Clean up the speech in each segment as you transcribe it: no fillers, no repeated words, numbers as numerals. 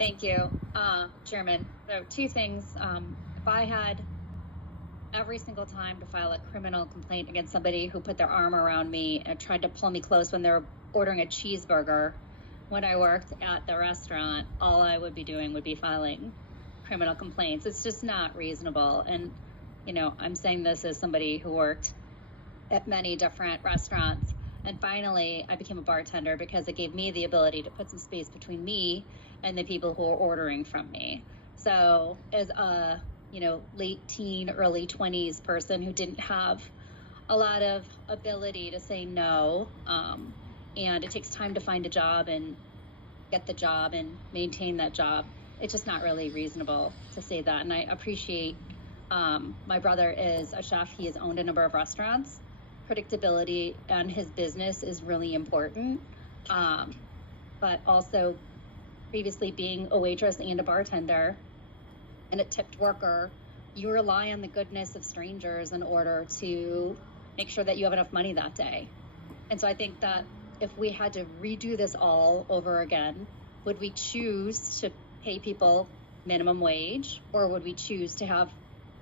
Thank you, Chairman. So two things. If I had every single time to file a criminal complaint against somebody who put their arm around me and tried to pull me close when they were ordering a cheeseburger when I worked at the restaurant, all I would be doing would be filing criminal complaints. It's just not reasonable. And, I'm saying this as somebody who worked at many different restaurants. And finally, I became a bartender because it gave me the ability to put some space between me and the people who are ordering from me. So as a, late teen, early 20s person who didn't have a lot of ability to say no, and it takes time to find a job and get the job and maintain that job, it's just not really reasonable to say that. And I appreciate, my brother is a chef. He has owned a number of restaurants. Predictability on his business is really important. But also previously being a waitress and a bartender and a tipped worker, you rely on the goodness of strangers in order to make sure that you have enough money that day. And so I think that if we had to redo this all over again, would we choose to pay people minimum wage, or would we choose to have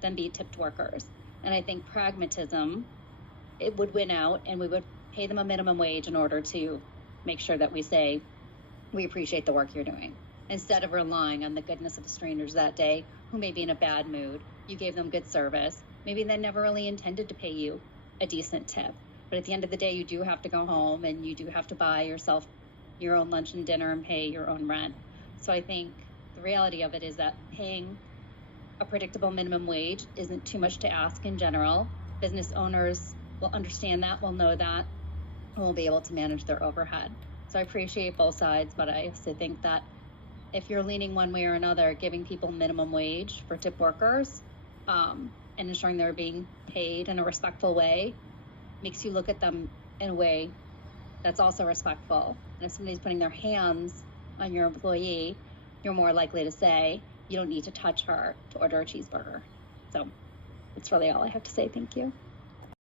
them be tipped workers? And I think pragmatism, it would win out, and we would pay them a minimum wage in order to make sure that we say, we appreciate the work you're doing, instead of relying on the goodness of the strangers that day who may be in a bad mood. You gave them good service. Maybe they never really intended to pay you a decent tip. But at the end of the day, you do have to go home and you do have to buy yourself your own lunch and dinner and pay your own rent. So I think the reality of it is that paying a predictable minimum wage isn't too much to ask in general. Business owners will understand that, will know that, and will be able to manage their overhead. So I appreciate both sides, but I also think that if you're leaning one way or another, giving people minimum wage for tip workers, and ensuring they're being paid in a respectful way, makes you look at them in a way that's also respectful. And if somebody's putting their hands on your employee, you're more likely to say, you don't need to touch her to order a cheeseburger. So that's really all I have to say. Thank you.